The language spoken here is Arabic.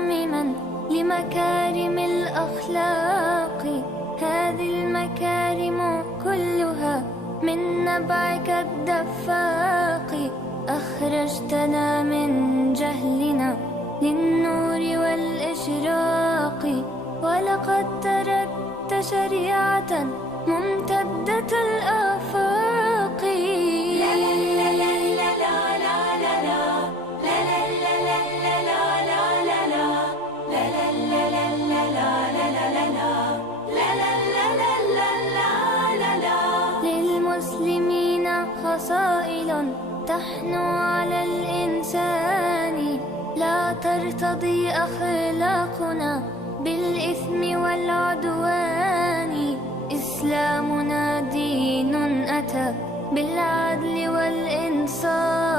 متمما لمكارم الأخلاق. هذه المكارم كلها من نبعك الدفاق. أخرجتنا من جهلنا للنور والإشراق، ولقد تركت شريعة ممتدة الآفاق. لا لا لا لا لا لا لا لا لا لا لا لا لا لا للمسلمين خصائل تحنو على الإنسان، لا ترتضي أخلاقنا بالإثم والعدوان. إسلامنا دين أتى بالعدل والإنصاف.